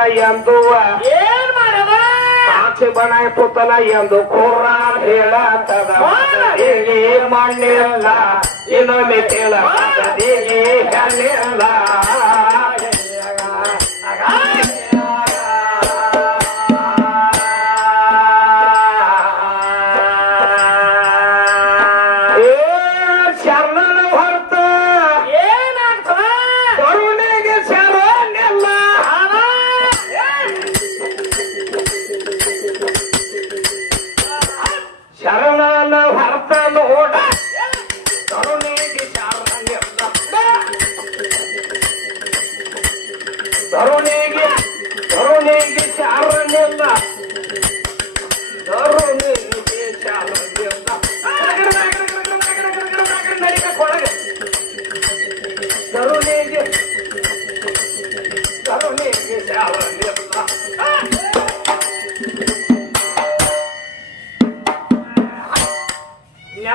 ಪುತಲ ಎಂದು ಏನ್ ಮಾಡ್ಯದ ಕಾಚ ಬಣಾಯ ಪುತಲ ಎಂದು ಕುರಾನ್ ಹೇಳತದ. ಮಗದಿಗೆ ಮಣ್ಣಿಲ್ಲ. ಇನ್ನೊಮ್ಮೆ ಕೇಳ ಹೆಣ್ಣಿಲ್ಲ.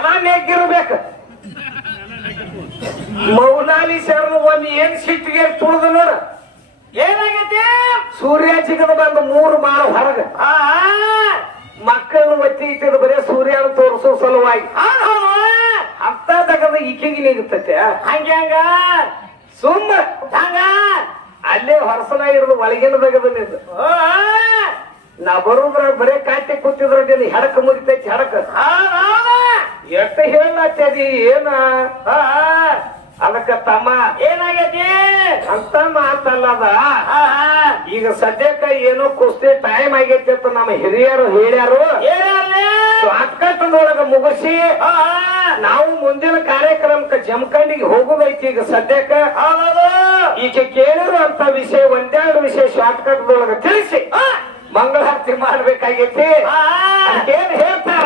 ನೆಲ ನೆಗ್ಗಿರ್ಬೇಕು ಮೌಲಾಲಿ ಶರಣ ಒಂದ್ ಏನ್ ಸಿಟ್ಟಿಗೆ ತುಳಿದ ನೋಡ. ಏನಾಗೈತಿ? ಸೂರ್ಯ ಚಿಗದ ಬಂದ ಮೂರು ಮಾಳ ಹೊರಗ. ಆ ಮಕ್ಕಳನ್ನು ಒತ್ತಿ ಇಟ್ಟಿದ ಬರೇ ಸೂರ್ಯನ ತೋರಿಸೋ ಸಲುವಾಗಿ. ಅರ್ಥ ತಗದ ಈಕೆಗೆ ನೀಗುತ್ತತೆ. ಹಂಗ ಹಂಗ. ಸುಮ್ಮ. ಹಂಗ. ಅಲ್ಲೇ ಹೊರಸಲ ಹಿಡಿದು ಒಳಗಿನ ತಗದ ನಿಂದು ನಾ ಬರುದ್ರ ಬರೇ ಕಾಟಿ ಕೂತಿದ್ರ ಹೆಡಕ ಮುರಿತೈತಿ ಹೆಡಕ. ಹೇಳಿ ಎಷ್ಟ ಹೇಳತ್ತದಿ ಏನ? ಅದಕ್ಕ ತಮ್ಮ. ಏನಾಗೈತಿ? ಅಂತ ಮಾತಲ್ಲದ. ಈಗ ಸದ್ಯಕ್ಕ ಏನೋ ಕುಸ್ತಿ ಟೈಮ್ ಆಗೈತಿ ಅಂತ ನಮ್ಮ ಹಿರಿಯರು ಹೇಳ್ಯಾರು? ಶಾರ್ಟ್ಕಟ್ನೊಳಗ ಮುಗಿಸಿ ನಾವು ಮುಂದಿನ ಕಾರ್ಯಕ್ರಮಕ್ಕೆ ಜಮಖಂಡಿಗೆ ಹೋಗುದೈತಿ ಈಗ ಸದ್ಯಕ್ಕ. ಈಗ ಕೇಳಿರೋ ಅಂತ ಕೇಳಿರುವಂತ ವಿಷಯ ಒಂದೆರಡು ವಿಷಯ ಶಾರ್ಟ್ಕಟ್ ಒಳಗ ತಿಳಿಸಿ ಮಂಗಳಾರತಿ ಮಾಡ್ಬೇಕಾಗೈತಿ. ಏನ್ ಹೇಳ್ತಾರ?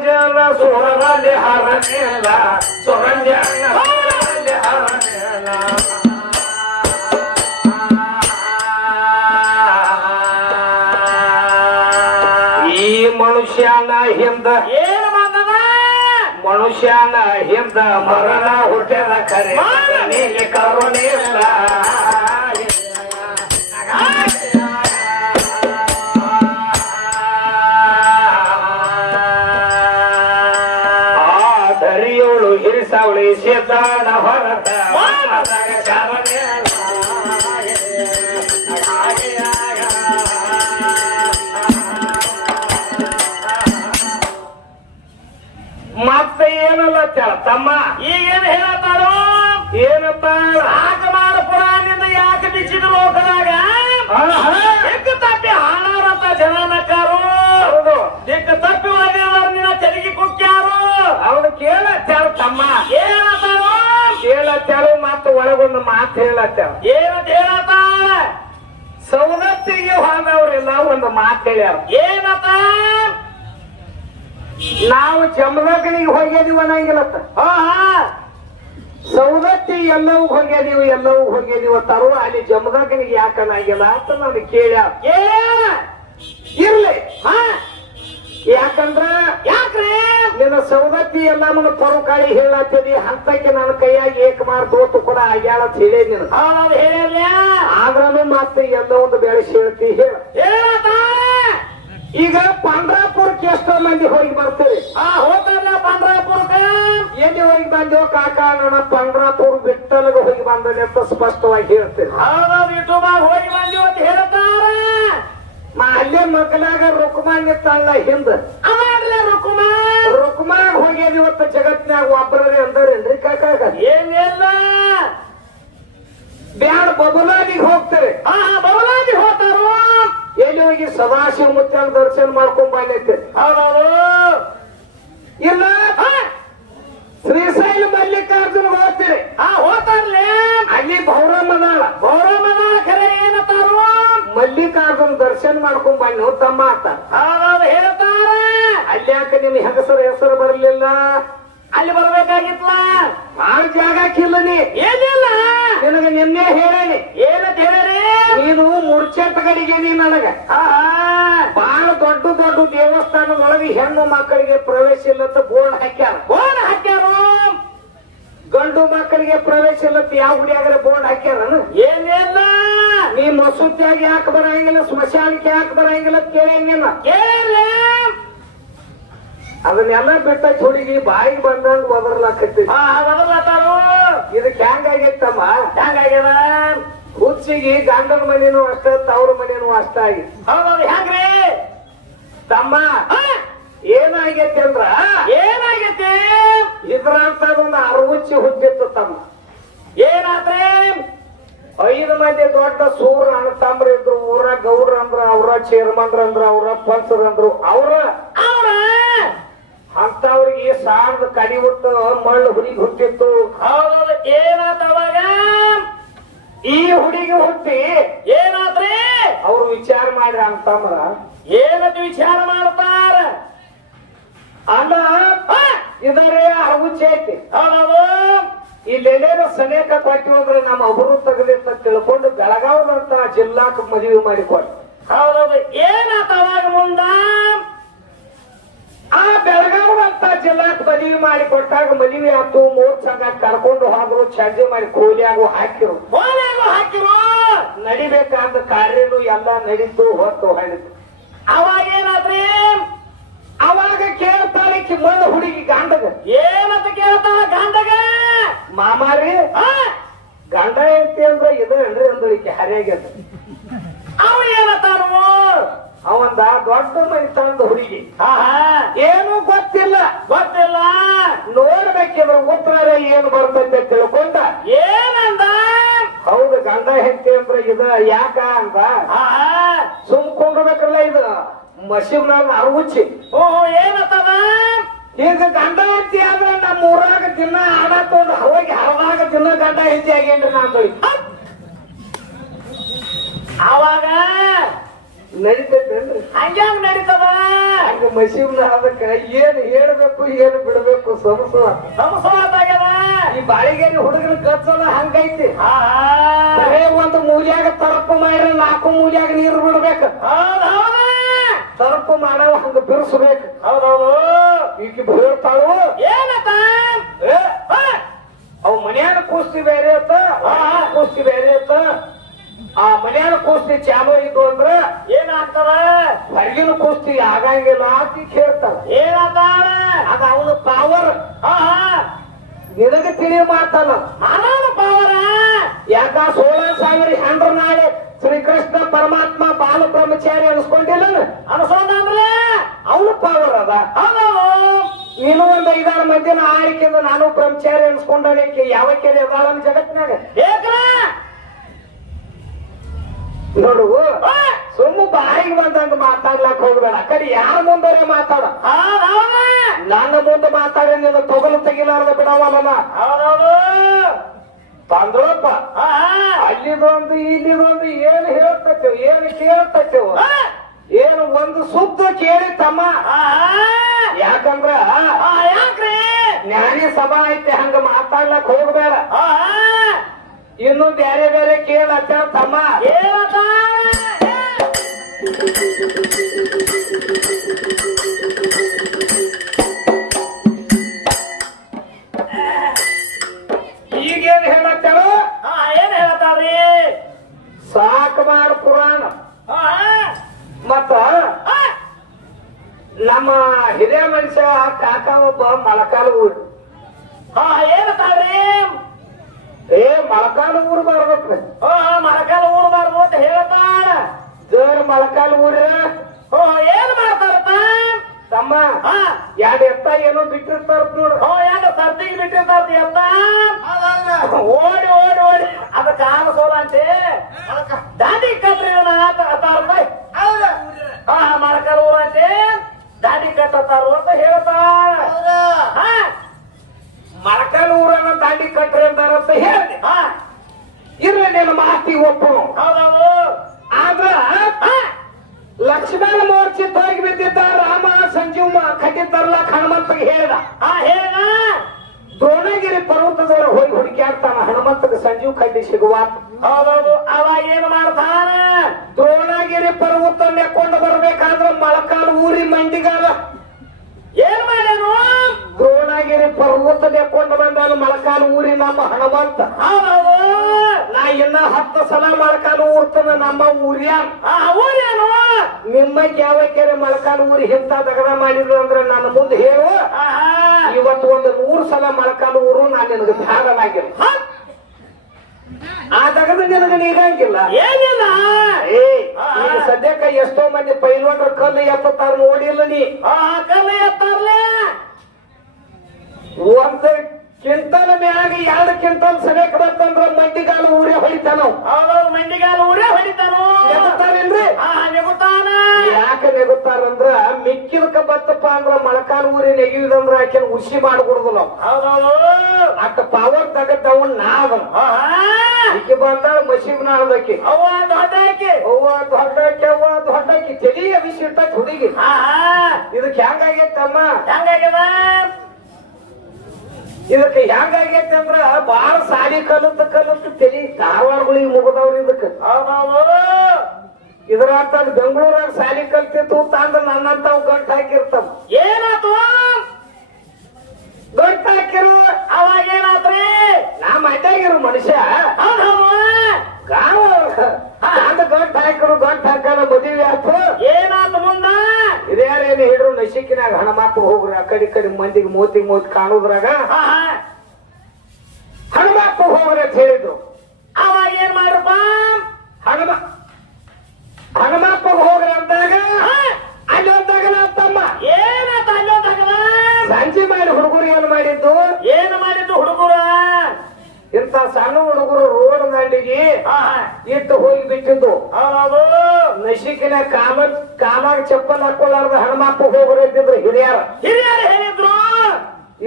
ಸುರರಲ್ಲಿ ಹರನೆಲ್ಲ ಸುರಂಜನ ಹರನೆಲ್ಲ ಈ ಮನುಷ್ಯನ ಹಿಂದ ಏನು ಮಾತದ? ಮನುಷ್ಯನ ಹಿಂದ ಮರಣ ಹುಟ್ಟದ ಕರೆ. ಮಗನಿಗೆ ಹಿರಿಸಾವಳಿ ಸಿದ್ದಾಣ ಹೊರತ ಶರಣೆಲ್ಲ. ಮತ್ತೆ ಏನಲ್ಲ ತಮ್ಮ ತಮ್ಮ ಈಗೇನ್ ಹೇಳತ್ತಾರೋ ಏನಪ್ಪ ಒಳಗೊಂದು ಮಾತು ಹೇಳತ್ತೇವ ಏನಂತ ಹೇಳತ್ತ ಸವದತ್ತಿಗೆ ಹೋದವ್ರೆಲ್ಲ ಒಂದು ಮಾತು ಹೇಳ್ಯಾರ. ಏನತ್ತ ನಾವು ಜಮದಗ್ನಿಗೆ ಹೋಗ್ಯದಿವ ಅನ್ನಂಗಿಲ್ಲತ್ತ. ಹಾ ಎಲ್ಲವೂ ಹೋಗ್ಯದೀವಿ ಎಲ್ಲವೂ ಹೋಗ್ಯದೀವಿ ತರುವ ಅಲ್ಲಿ ಜಮದಗನಿಗೆ ಯಾಕನಾಗಿಲ್ಲ ಅಂತ ನಾನು ಕೇಳ್ಯಾರ. ಇರ್ಲಿ. ಹಾ. ಯಾಕಂದ್ರ? ಯಾಕ್ರೆ? ನಿನ್ನ ಸವದತ್ತಿ ಎಲ್ಲ ನನ್ನ ಪರುಕಾಳಿ ಹೇಳತ್ತದಿ ಹಂತಕ್ಕೆ ನನ್ನ ಕೈಯಾಗಿ ಏಕ ಮಾರ್ಕ್ ದೋತು ಕೂಡ ಆಗ್ಯಾಳ ಅಂತ ಹೇಳಿ ನೀನು. ಆದ್ರೂ ಮತ್ತೆ ಎಲ್ಲ ಒಂದು ಬೆಳೆಸಿ ಹೇಳ್ತಿ ಹೇಳ. ಈಗ ಪಂಡ್ರಾಪುರಕ್ಕೆ ಎಷ್ಟೋ ಮಂದಿ ಹೋಗಿ ಬರ್ತೀರಿ. ಆ ಹೋಗ್ತಾರಲ್ಲ ಪಂಡ್ರಾಪುರಕ್ಕೆ? ಎಲ್ಲಿ ಹೋಗಿ ಬಂದೇವು ಕಾಕ ನನ್ನ ಪಂಡ್ರಾಪುರ್ ಬಿಟ್ಟಲ್ಗೆ ಹೋಗಿ ಬಂದನೆ ಅಂತ ಸ್ಪಷ್ಟವಾಗಿ ಯೂಟ್ಯೂಬಾಗ ಹೋಗಿ ಬಂದಿವ ಅಂತ ಮಾ ಅಲ್ಲೇ ಮಕ್ಕಳಾಗ ರುಕ್ಮಾನ್ ಇತ್ತಲ್ಲ ಹಿಂದ. ಅವಾಗ್ಲೇ ರುಕುಮ ರುಕ್ಮಾಗ್ ಹೋಗ್ಯಾದ ಇವತ್ತು ಜಗತ್ನ್ಯಾಗ ಒಬ್ಬರೇ ಅಂದರೇನ್ರಿ ಕಾಕಾಗ? ಏನಿಲ್ಲ. ಬ್ಯಾಡ ಬಬುಲಾದಿಗೆ ಹೋಗ್ತಾರೆ. ಆಹಾ ಬಬಲಾದಿ ಹೋತಾರು ಎಲ್ಲಿ ಹೋಗಿ ಸದಾಶಿವ ಮುತ್ಯಾನ ದರ್ಶನ ಮಾಡ್ಕೊಂಡ್ ಬಂದೈತೆ ಹೌದೌದು. ಇಲ್ಲ. ಶ್ರೀಶೈಲ ಮಲ್ಲಿಕಾರ್ಜುನ ಹೋಗ್ತೀರಿ. ಆ ಹೋತಾರ್ಲೆ ಅಲ್ಲಿ ಬೌರಮ್ಮನಾಳ ಬೌರಮ್ಮನಾಳ ಖರೆ ಮಲ್ಲಿಕಾರ್ಜುನ ದರ್ಶನ ಮಾಡ್ಕೊಂಡ್ ಬನ್ನಿ ತಮ್ಮ ಆತ ಹೇಳ್ತಾರ ಅಲ್ಲಿ ಯಾಕೆ ನಿಮ್ ಹೆಸರು ಹೆಸರು ಬರಲಿಲ್ಲ? ಅಲ್ಲಿ ಬರ್ಬೇಕಾಗಿತ್ಲ ಬಾಳ ಜಾಗ ನೀ. ಏನಿಲ್ಲ ನಿನಗೆ ನಿನ್ನೆ ಹೇಳೇನಿ. ಏನಂತ ಹೇಳಿರಿ? ನೀನು ಮುರ್ಚೆ ಗಡಿಗೆ ನೀ ನನಗ. ಬಾಳ ದೊಡ್ಡ ದೊಡ್ಡ ದೇವಸ್ಥಾನದೊಳಗೆ ಹೆಣ್ಣು ಮಕ್ಕಳಿಗೆ ಪ್ರವೇಶ ಇಲ್ಲತ್ತ ಬೋರ್ಡ್ ಹಾಕ್ಯಾರ. ಬೋರ್ಡ್ ಹಾಕ್ಯಾರು? ಗಂಡು ಮಕ್ಕಳಿಗೆ ಪ್ರವೇಶ ಇಲ್ಲತ್ತ ಯಾವ ಹುಡಿಯಾಗ್ರೆ ಬೋರ್ಡ್ ಹಾಕ್ಯಾರ? ಏನಿಲ್ಲ. ನೀ ಮಸೂತಿಯಾಗಿ ಯಾಕೆ ಬರಂಗಿಲ್ಲ? ಸ್ಮಶಾನಕ್ಕೆ ಯಾಕೆ ಬರಂಗಿಲ್ಲ ಅಂತ ಕೇಳಂಗಿಲ್ಲ. ಕೇಳ ಅದನ್ನೆಲ್ಲ ಬಿಟ್ಟ ಹುಡುಗಿ ಬಾಯಿಗೆ ಬಂದಂಗ ಬದಲಾತಾರು ಇದಕ್ಕೆ ಹೆಂಗಾಗೈತಮ್ಮ ಹೆಂಗಾಗ್ಯದ ಹುಚ್ಚಿಗೆ ಗಂಡನ ಮನೇನು ಅಷ್ಟ ತವ್ರ ಮನೇನು ಅಷ್ಟ ಆಗಿ. ಹೆಂಗ್ರಿ ತಮ್ಮ ಏನಾಗೈತಿ ಅಂದ್ರ? ಏನಾಗೈತಿ? ಇದ್ರಂತ ಒಂದು ಅರವುಚ್ಚಿ ಹುಚ್ಚಿತ್ತು ತಮ್ಮ. ಏನಾತ್ರಿ? ಐದು ಮಂದಿ ದೊಡ್ಡ ಸೂರ ಅಣ್ಣ ತಮ್ರ ಇದ್ರು ಊರ ಗೌರ ಅಂದ್ರ ಅವ್ರ ಚೇರ್ಮನ್ ಅಂದ್ರ ಅವ್ರ ಪಂಚರ್ ಅಂದ್ರು. ಅವ್ರ? ಅವ್ರ? ಅಂತವ್ರಿಗೆ ಸಾಣದ ಕಡಿ ಹುಟ್ಟು ಮಳ್ಳು ಹುಡಿ ಹುಟ್ಟಿತ್ತು. ಹೌದೌದು. ಏನಾತ ಅವಾಗ? ಈ ಹುಡುಗಿ ಹುಟ್ಟಿ. ಏನಾತ್ರಿ? ಅವ್ರು ವಿಚಾರ ಮಾಡ್ರಿ ಅಂತಂದ್ರ ಏನಂತ ವಿಚಾರ ಮಾಡ್ತಾರ? ಅಣ್ಣ ಇದರೇ ಐತಿ? ಹೌದೌದು. ಇಲ್ಲೆಲ್ಲೇನೋ ಸನೇಕ ಕೊಟ್ಟಿವಿ ಅಂದ್ರೆ ನಮ್ಮ ಒಬ್ಬರು ಅಂತ ತಿಳ್ಕೊಂಡು ಬೆಳಗಾವದಂತ ಜಿಲ್ಲಾಕ್ ಮದುವೆ ಮಾಡಿಕೊಟ್ಟು ಹೌದೌದು. ಏನಾತವಾಗ ಮುಂದ ಆ ಬೆಳಗಾವದಂತ ಜಿಲ್ಲಾಕ್ ಮದುವೆ ಮಾಡಿ ಕೊಟ್ಟಾಗ ಮದುವೆ ಆತು ಮೂರ್ ಸಂಘ ಕರ್ಕೊಂಡು ಹೋದ್ರು ಚಂಜೆ ಮಾಡಿ ಕೂಲಿಯಾಗು ಹಾಕಿರು. ಕೋಲಿಯಾಗು ಹಾಕಿರು. ನಡಿಬೇಕಾದ ಕಾರ್ಯನು ಎಲ್ಲ ನಡೀತು ಹೊತ್ತು ಹೇಳಿದ್ರು ಅವಾಗ ಏನಾದ್ರಿ? ಅವಾಗ ಕೇಳ್ತಾರೆ ಮಣ್ಣು ಹುಡುಗಿ ಗಂಡಗ. ಏನಂತ ಕೇಳ್ತಾಳ? ಮಾಮಾರಿ ಗಂಡ ಐತಿ ಅಂದ್ರೆ ಇದು ಅಂದ್ರೆ ಅಂದ್ರೆ ಈಕೆ ಹರಿಯಾಗ್ಯದ ಅವ ಏನಂತಾನು? ಅವಂದ ದೊಡ್ಡ ಮನಿ ತಂದ ಹುಡುಗಿ ಏನು ಗೊತ್ತಿಲ್ಲ. ಗೊತ್ತಿಲ್ಲ. ನೋಡ್ಬೇಕಿದ್ರ ಉತ್ತರ ಏನು ಬರ್ತೈತೆ ತಿಳ್ಕೊಂಡ. ಏನಂದ? ಹೌದು ಗಂಡ ಹೆಂಡತಿ ಅಂದ್ರೆ ಇದ ಯಾಕ ಅಂತ. ಸುಮ್ ಸುಮ್ಕೊಂಡ್ಬೇಕಲ್ಲ ಇದು. ಮಸೀಬ್ನಾಗ ಅರ್ಗುಚ್ಚಿ ಓಹೋ ಏನಂತದ ಈಗ ಗಂಡ ಹೆಚ್ಚಿ ಆದ್ರೆ ನಮ್ಮ ಊರಾಗ ದಿನ ಆಡ ತೊಗೊಂಡು ಹೋಗಿ ಹರದಾಗ ದಿನ ಗಂಡ ಹೆಚ್ಚಿ ಆಗೇನ್ರಿ ನಾನು ಅವಾಗ ನಡೀತೈತೇನ್ರಿ? ಹಂಗ್ಯಾಂಗ್ ನಡೀತದ? ಹಂಗ ಮಸೀಬ್ನ ಅದಕ್ಕ ಏನ್ ಹೇಳ್ಬೇಕು ಏನ್ ಬಿಡ್ಬೇಕು ಸಮಸ. ಸಂಸಾರದಾಗ್ಯದ ಈ ಬಾಳಿಗೇರಿ ಹುಡುಗನ ಕಚ್ಚಲ್ಲ ಹಂಗೈತಿ. ಹಾ ಬರೇ ಒಂದು ಮೂಲ್ಯಾಗ ತರಪು ಮಾಡ್ರೆ ನಾಲ್ಕು ಮೂಲ್ಯಾಗ ನೀರು ಬಿಡ್ಬೇಕು. ಹೌದ್? ತರಪು ಮಾಡವ ಹಂಗ ಬಿರ್ಸ್ಬೇಕು. ಹೌದೌದು. ಈಗ ಬೀಳ್ತಾಳು ಏನಂತ ಅವ್ ಮನ್ಯಾಗ ಕೂಸ್ತಿ ಬೇರೆ ಅತ್ತ ಕೂಸ್ತಿ ಬೇರೆ ಅತ್ತ ಆ ಮನ್ಯಾಗ ಕುಸ್ತಿ ಚಾಲು ಇದ್ದು ಅಂದ್ರೆ ಏನಾಗ್ತದ? ಹೊರಗಿನ ಕುಸ್ತಿ ಆಗಂಗಿಲ್ಲ ಅಂತ ಕೇಳ್ತಾಳ ಏನಂತಾಳ ಅದ ಅವನ ಪಾವರ್ ಆಹಾ ನಿನಗೆ ತಿಳಿ ಮಾತಲ್ಲ. ಅನಾನ ಪಾವರ ಯಾಕ? ಸೋಳ ಸಾವಿರ ಹೆಂಡ್ರ ನಾಳೆ ಶ್ರೀಕೃಷ್ಣ ಪರಮಾತ್ಮ ಬಾಲ ಬ್ರಹ್ಮಚಾರಿ ಅನ್ಸ್ಕೊಂಡಿಲ್ಲ ಅನ್ಸೋದಂದ್ರೆ ಅವನು ಪಾವರ್ ಅದ ಹೌದೌದು ನೀನು ಒಂದ್ ಮಂದಿನ ಆಯ್ಕೆಯಿಂದ ನಾನು ಬ್ರಹ್ಮಚಾರಿ ಅನ್ಸ್ಕೊಂಡವಕ್ಕೆ ಯಾವ ಕೆರೆ ಅದಾಳ ಜಗತ್ನಾಗ ನೋಡು ಸುಮ್ಮ ಬಾಯಿಗೆ ಬಂದಂಗ ಮಾತಾಡ್ಲಾಕ್ ಹೋಗ್ಬೇಡ. ಕಡೆ ಯಾರ ಮುಂದೆ ಮಾತಾಡ? ನನ್ನ ಮುಂದೆ ಮಾತಾಡಿ ನಿನ್ನ ತೊಗಲು ತೆಗಿಲಾರ್ದ ಬಿಡವಲ್ಲ ಹೌದೌದು! ತಂದ್ರಪ್ಪ ಅಲ್ಲಿದೊಂದು ಇಲ್ಲಿದೊಂದು ಏನು ಹೇಳ್ತೇವೆ ಏನು ಕೇಳ್ತೇವೆ ಏನು ಒಂದು ಸುದ್ದ ಕೇಳಿ ತಮ್ಮ? ಯಾಕಂದ್ರ? ಯಾಕ್ರಿ? ಜ್ಞಾನಿ ಸಭಾ ಐತೆ ಹಂಗ ಮಾತಾಡ್ಲಕ್ ಹೋಗ್ಬೇಡ. ಆ ಇನ್ನು ಬೇರೆ ಬೇರೆ ಕೇಳತ್ತ ತಮ್ಮ. ಏನಂತ ಮಳಕಾಲ ಊರ? ಓ ಏನ್ ಮಾಡ್ತಾರಪ್ಪ? ತಮ್ಮ ಎರಡು ಎತ್ತ ಏನೋ ಬಿಟ್ಟಿರ್ತಾರ ನೋಡು. ಓ ಎರಡು ಸರ್ತಿಗೆ ಬಿಟ್ಟಿರ್ತಾರ ಎತ್ತ? ಓಡಿ ಓಡಿ ಓಡಿ. ಅದ ಕಾಲ ಸೋಲಂತೆ ದಾಡಿ ಕಟ್ರಿ ಹಾ ಹಾ ಊರ ಊರಂತೆ ದಾಡಿ ಕಟ್ಟತಾರು ಅಂತ ಹೇಳ್ತಾರ ಹಾ. ಮಳಕಾಲ ಊರನ್ನ ದಾಂಡಿ ಕಟ್ರಿ ಅಂತಾರಂತ ಹೇಳಿ ಹಾ. ಇರ್ಲಿ ನಿನ್ನ ಮಾತಿ ಒಪ್ಪು ತರ್ಲಕ್ ಹನುಮಂತಗೆ ಹೇಳಿದ. ಆ ಹೇಳ ದ್ರೋಣಗಿರಿ ಪರ್ವತದೊಳಗೆ ಹೋಗಿ ಹುಡುಕ್ಯಾಡ್ತಾನ ಹನುಮಂತಗೆ ಸಂಜೀವ್ ಕಡ್ಡಿ ಸಿಗುವಾತ. ಹೌದೌದು. ಅವ ಏನ್ ಮಾಡ್ತಾನ? ದ್ರೋಣಗಿರಿ ಪರ್ವತ ನೆಕ್ಕೊಂಡು ಬರ್ಬೇಕಾದ್ರ ಮಳಕಾಲ ಊರಿ ಮಂಡಿಗಾಲ. ಏನ್ ಮಾಡ್ಯಾನು? ದ್ರೋಣಗಿರಿ ಪರ್ವತ ನೆಕ್ಕೊಂಡು ಬಂದಾನು ಮಳಕಾಲ್ ಊರಿ ನಮ್ಮ ಹನುಮಂತ. ಹೌದೌದು. ನಾ ಇನ್ನ ಹತ್ತು ಸಲ ಮೊಳಕಾಲು ಊರ್ತನ ನಮ್ಮ ಊರ್ಯಾನ ಆ ಊರೇನು ನಿಮ್ಮ ಯಾವ ಕೆರೆ ಮೊಳಕಾಲು ಊರಿ ಹಿಂತ ದಗದ ಮಾಡಿದ್ರು ಅಂದ್ರೆ ನನ್ನ ಮುಂದೆ ಹೇಳು. ಆಹಾ. ಇವತ್ತು ಒಂದು ನೂರು ಸಲ ಮೊಳಕಾಲು ಊರು ನಾನು ನಿನಗೆ ಭಾಗನಾಗಿಲ್ಲ ಹ? ಆ ದಗದ ನಿನಗೆ ನೀಗಂಗಿಲ್ಲ. ಏನಿಲ್ಲ? ಏ ಈಗ ಸದ್ಯಕ್ಕೆ ಎಷ್ಟೋ ಮಂದಿ ಪೈಲ್ವಾನ್ರ ಕಲ್ಲು ಎತ್ತಾರ ನೋಡಿಲ್ಲ ನೀ. ಆ ಕಲ್ಲ ಎತ್ತಾರ್ಲೆ? ಒಂದು ಕ್ವಿಂಟಲ್ ಮ್ಯಾಗ ಎರಡು ಕಿಂತಲ್ ಸಮೇಕ ಬರ್ತಂದ್ರ ಮಂಡಿಗಾಲ ಊರೇ ಹೊಡಿತಾನ? ಹೌದೌದು ಮಂಡಿಗಾಲ ಊರೇ ಹೊಡಿತಾನು? ಆ ನೆಗುತ್ತಾನ? ಯಾಕೆ ನೆಗುತ್ತಾರಂದ್ರ ಮಿಕ್ಕಿಲ್ಕ ಬತ್ತಪ್ಪ ಅಂದ್ರ ಮಳಕಾಲ ಊರಿ ನೆಗಿಯುದಂದ್ರ ಆಕೆನ ಉಸಿ ಮಾಡ್ಕೊಡುದಿಲ್ಲ ನಾವು ಹೌದೌದು. ಪಾವರ್ ಪವರ್ ತಗದ್ದವ ನಾವ. ಮಿಕ್ಕಿ ಈಕೆ ಬಂದಾಳ ಮಸೀಬ್ ನಾಳದಕ್ಕೆ ಅವ್ವ ದೊಡ್ಡಾಕಿ ಅವ್ವ ದೊಡ್ಡಕ್ಕೆ ಅವ್ವ ದೊಡ್ಡಕ್ಕೆ ತಲಿಯ ವಿಷ ಇಟ್ಟಕ್ಕೆ ಹುಡುಗಿ. ಇದಕ್ಕೆ ಹೆಂಗಾಗೈತಮ್ಮ? ಹೆಂಗಾಗ್ಯದ? ಇದಕ್ಕೆ ಹೆಂಗಾಗೈತೆ ಅಂದ್ರ ಬಾಳ ಸಾಲಿ ಕಲಿತ ಕಲಿತ ತಲಿ ಧಾರವಾಡಗಳಿಗೆ ಮುಗದವ್ರಿ ಇದಕ್ಕೆ. ಇದ್ರ ಅರ್ಥ ಬೆಂಗಳೂರಾಗ ಸಾಲಿ ಕಲ್ತಿತ್ತು ತಂದ್ರ ನನ್ನಂತ ಗಂಟ್ ಹಾಕಿರ್ತಾವ. ಏನಾತು? ಗಂಟ್ ಹಾಕಿರು ಅವಾಗ ಏನಾತ್ರಿ? ನಾ ಮಡ್ಯಾಗಿರು ಮನುಷ್ಯ. ಗಾವ ಅಂದ ಗಂಟ್ ಹಾಕಿರು ಗಂಟ್ ಹಾಕಲ್ಲ ಮದುವೆ ಆಯ್ತು ಹಿಡ್ರು ನಶಿಕಿನಾಗ ಹಣ ಹೋಗ್ರ ಹೋಗ್ರಿ ಆ ಕಡೆ ಕಡೆ ಮಂದಿಗೆ ಮೋತಿ ಮೋತಿ ಆಹಾ. ಹನುಮಪ್ಪ ಹೋಗ್ರಿ ಅಂತ ಹೇಳಿದ್ರು ಅವಾಗ ಏನ್ ಮಾಡ್ರಪ್ಪ ಹನುಮ ಹನುಮಪ್ಪ ಹೋಗ್ರಿ ಅಂದಾಗ ಹಾ? ಅಲ್ಲಿ ಒಂದಾಗ ನಾ ತಮ್ಮ ಏನಾತ ಅಲ್ಲೊಂದಾಗದ ಸಂಜೆ ಮಾಡಿ ಹುಡುಗರು ಏನ್ ಮಾಡಿದ್ದು ಏನು ಮಾಡಿದ್ದು ಹುಡುಗರ ಇಂತ ಸಣ್ಣ ಹುಡುಗರು ರೋಡ್ ದಂಡಿಗೆ ಆಹಾ. ಇಟ್ಟು ಹೋಗಿ ಬಿಟ್ಟಿದ್ದು. ನಶಿಕಿನ ಕಾಮ ಕಾಮಾಗ ಚಪ್ಪಲ್ ಹಾಕೊಳ್ಳಾರ್ದ ಹನುಮಪ್ಪ ಹೋಗ್ರಿ ಇದ್ದಿದ್ರು ಹಿರಿಯರ. ಹಿರಿಯರು ಹೇಳಿದ್ರು.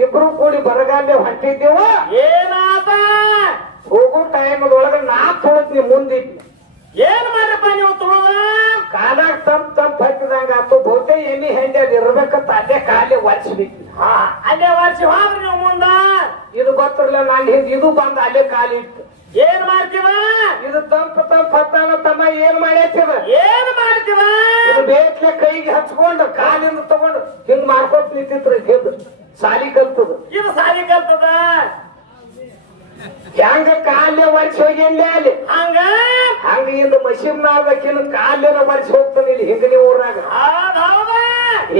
ಇಬ್ರು ಕೂಡಿ ಬರಗಾಲೆ ಹೊಂಟಿದ್ದೇವ? ಏನಾತ ಹೋಗೋ ಟೈಮದೊಳಗ ನಾ ತೊಳತ್ನಿ ಮುಂದಿದ್ನಿ ಏನ್ ಮಾಡಪ್ಪ ನೀವು ತುಳುವ ಕಾಲಾಗ ತಂಪ್ ತಂಪ್ ಹತ್ತಿದಂಗ ಆತು. ಬಹುತೇ ಎಮ್ಮಿ ಹೆಂಡಿ ಅದು ಇರ್ಬೇಕಂತ ಅಲ್ಲೇ ಕಾಲೇ ಅಲ್ಲೇ ವರ್ಷ ಹೋಗ್ರಿ ನೀವು ಮುಂದ. ಇದು ಗೊತ್ತಿರಲ್ಲ ನಾನು ಹಿಂದ್ ಇದು ಬಂದ ಅಲ್ಲೇ ಕಾಲಿ ಇತ್ತು ಏನ್ ಮಾಡ್ತೀವ? ಇದು ತಂಪ ತಂಪು ಹತ್ತಾನ ತಮ್ಮ ಏನ್ ಮಾಡೈತಿದ ಏನ್ ಮಾಡ್ತೀವ? ಇದು ಬೇಕ್ಲೆ ಕೈಗೆ ಹಚ್ಕೊಂಡು ಕಾಲಿಂದ ತಗೊಂಡು ಹಿಂಗ್ ಮಾಡ್ಕೊತ ನಿಂತಿತ್ರಿ ಹಿಂದ್ ಸಾಲಿ ಕಲ್ತದ. ಇದು ಸಾಲಿ ಕಲ್ತದ? ಹೆಂಗ ಕಾಲೇ ಒರೆಸಿ ಹೋಗಿಲ್ಲ ಅಲ್ಲಿ? ಹಂಗ? ಹಂಗ ಮಷಿನ್ ಮಷೀನ್ ನಾಲ್ಕಿನ ಕಾಲೇನ ಮರ್ಸಿ ಹೋಗ್ತಾನೆ ಇಲ್ಲಿ ಹಿಂದಿನ ಊರಾಗ.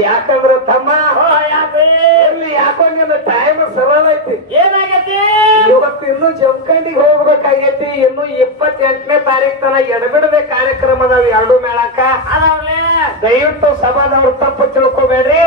ಯಾಕಂದ್ರ ತಮ್ಮ ಇಲ್ಲಿ ಯಾಕೋ ನಿನ್ನ ಟೈಮ್ ಸರಳ ಐತಿ. ಏನಾಗೈತಿ? ಇವತ್ತು ಇನ್ನು ಜಮಖಂಡಿಗೆ ಹೋಗ್ಬೇಕಾಗೈತಿ. ಇನ್ನು ಇಪ್ಪತ್ತೆಂಟನೇ ತಾರೀಕ್ ತನ ಎಡಬಿಡದೆ ಕಾರ್ಯಕ್ರಮ ಅದಾವ ಎರಡು ಮೇಳಕ್ಕ. ದಯವಿಟ್ಟು ಸಭಾದವ್ರು ತಪ್ಪು ತಿಳ್ಕೊಬೇಡ್ರಿ.